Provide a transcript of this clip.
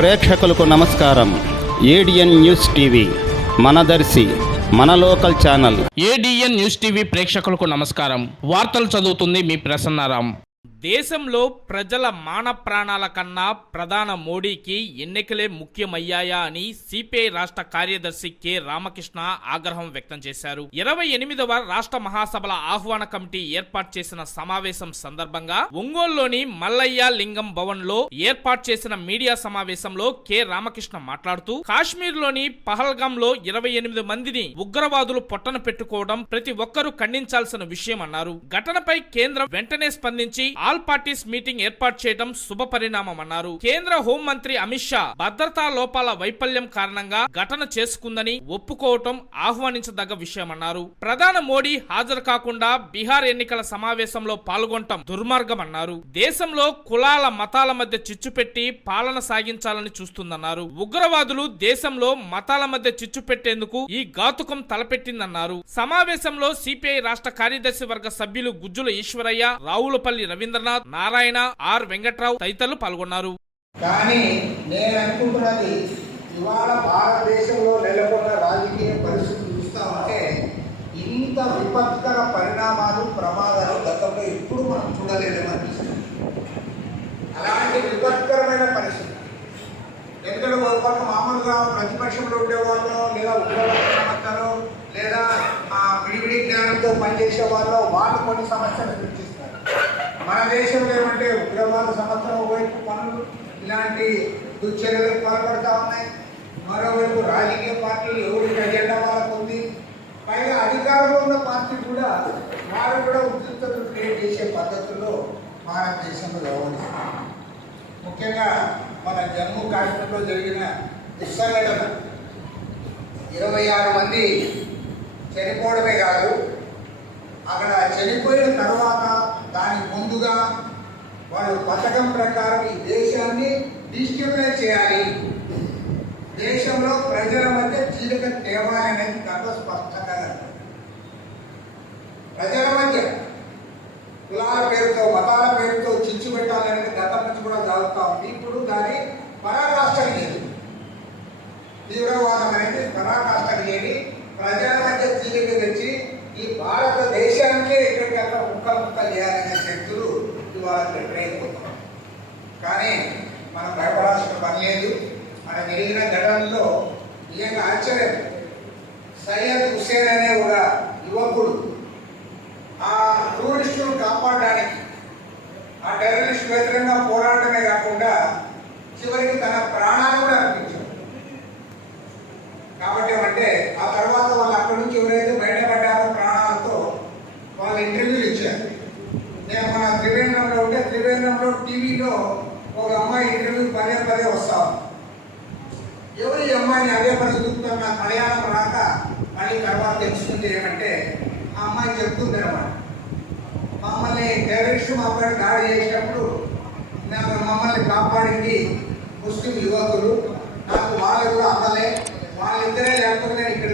ప్రేక్షకులకు నమస్కారం. ADN news TV మనదర్శి మన local channel. ADN news TV ప్రేక్షకులకు నమస్కారం. వార్తలు చదువుతుంది మీ ప్రసన్నారాం. దేశంలో ప్రజల మాన ప్రాణాల కన్నా ప్రధాన మోడీకి ఎన్నికలే ముఖ్యమయ్యాయా అని సిపిఐ రాష్ట్ర కార్యదర్శి కె రామకృష్ణ ఆగ్రహం వ్యక్తం చేశారు. 28వ రాష్ట్ర మహాసభల ఆహ్వాన కమిటీ ఏర్పాటు చేసిన సమావేశం సందర్భంగా ఒంగోలులోని మల్లయ్య లింగం భవన్ లో ఏర్పాటు చేసిన మీడియా సమావేశంలో కె రామకృష్ణ మాట్లాడుతూ, కాశ్మీర్ లోని పహల్గాం లో 28 మందిని ఉగ్రవాదులు పొట్టన పెట్టుకోవడం ప్రతి ఒక్కరూ ఖండించాల్సిన విషయం అన్నారు. ఘటనపై కేంద్రం వెంటనే స్పందించి ఆల్ పార్టీస్ మీటింగ్ ఏర్పాటు చేయడం శుభ పరిణామం అన్నారు. కేంద్ర హోంమంత్రి అమిత్ షా భద్రతా లోపాల వైఫల్యం కారణంగా ఘటన చేసుకుందని ఒప్పుకోవటం ఆహ్వానించదగ్గ విషయమన్నారు. ప్రధాని మోడీ హాజరు కాకుండా బీహార్ ఎన్నికల సమావేశంలో పాల్గొనటం దుర్మార్గం అన్నారు. దేశంలో కులాల మతాల మధ్య చిచ్చు పెట్టి పాలన సాగించాలని చూస్తుందన్నారు. ఉగ్రవాదులు దేశంలో మతాల మధ్య చిచ్చు పెట్టేందుకు ఈ ఘాతుకం తలపెట్టిందన్నారు. సమావేశంలో సిపిఐ రాష్ట్ర కార్యదర్శి వర్గ సభ్యులు గుజ్జుల ఈశ్వరయ్య, రావులపల్లి రవీంద్రనాథ్, నారాయణ, ఆర్ వెంకట్రావు తదితరులు పాల్గొన్నారు. కానీ నేను అనుకుంటున్నది, ఇవాళ భారతదేశంలో నెలకొన్న రాజకీయ పరిస్థితి చూస్తామంటే ఇంత విపత్కర పరిణామాలు, ప్రమాదాలు గతంలో ఎప్పుడు మనం చూడలేదని అనిపిస్తుంది. అలాంటి విపత్కరమైన పరిస్థితి. ఎందుకంటే ఒక మామూలుగా ప్రతిపక్షంలో ఉండేవాళ్ళు, లేదా ఉగ్రవాద సమస్యలు, లేదా విడివిడి జ్ఞానంతో పనిచేసే వాళ్ళు కొన్ని సమస్యలు సృష్టిస్తారు. మన దేశంలో ఏమంటే ఉగ్రవాద సమస్యల వైపు పనులు, ఇలాంటి దుశ్చర్యలకు పాల్పడతా ఉన్నాయి. మరోవైపు రాజకీయ పార్టీలు ఎవరికి అజెండా వాళ్ళకు ఉంది. పైగా అధికారంలో ఉన్న పార్టీ కూడా వారు కూడా ఉద్రిక్తతలు క్రియేట్ చేసే పద్ధతుల్లో భారతదేశంలో వ్యవహరిస్తున్నారు. ముఖ్యంగా మన జమ్మూ కాశ్మీర్లో జరిగిన దుస్సంఘటన 26 మంది చనిపోవడమే కాదు, అక్కడ చనిపోయిన తర్వాత దానికి ముందుగా వాళ్ళు పథకం ప్రకారం ఈ దేశాన్ని డిస్ట్రిబ్యూట్ చేయాలి, దేశంలో ప్రజల మధ్య చీలిక తేవాలి అనేది దాంట్లో స్పష్టంగా ప్రజల మధ్య కులాల పేరుతో, మతాల పేరుతో చిచ్చు పెట్టాలనేది గతం నుంచి కూడా జరుగుతూ ఉంది. ఇప్పుడు దాని పరాకాష్ఠ లేదు, తీవ్రవాదం అనేది పరాకాష్ఠ లేని ప్రజల మధ్య చీలిక తెచ్చి ఈ భారతదేశానికే ఎక్కడికక్కడ ముక్కలు చేయాలనే శక్తులు ఇవాళ అయిపోతున్నాం. కానీ మనం భయపడాల్సిన పని లేదు. మన జరిగిన ఘటనలో నిజంగా ఆశ్చర్యం. సయ్యద్ హుస్సేన్ అనే ఒక యువకుడు ఆ టూరిస్టును కాపాడడానికి, ఆ టెర్రరిస్ట్ వ్యతిరేకంగా పోరాడమే కాకుండా చివరికి తన ప్రాణాలు కూడా అర్పించాడు. కాబట్టి ఏమంటే ఆ తర్వాత వాళ్ళు అక్కడి నుంచి ఎవరైతే బయటపడ్డారో ప్రాణాలతో వాళ్ళు ఇంటర్వ్యూలు ఇచ్చారు. నేను మన త్రివేంద్రంలో ఉంటే త్రివేంద్రంలో టీవీలో ఒక అమ్మాయి ఇంటర్వ్యూ పదే వస్తాను. ఎవరు ఈ అమ్మాయిని అదే పరిస్థితుల్లో నాకు మలయాళం రాక మళ్ళీ తర్వాత తెలుస్తుంది ఏమంటే, ఆ అమ్మాయి చెప్తుంది అన్నమాట, మమ్మల్ని టెర్రరిస్టు మా పైన దాడి చేసినప్పుడు మమ్మల్ని కాపాడింది ముస్లిం యువకులు, నాకు వాళ్ళు కూడా అమ్మలే, వాళ్ళిద్దరే లేకపోతే నేను ఇక్కడ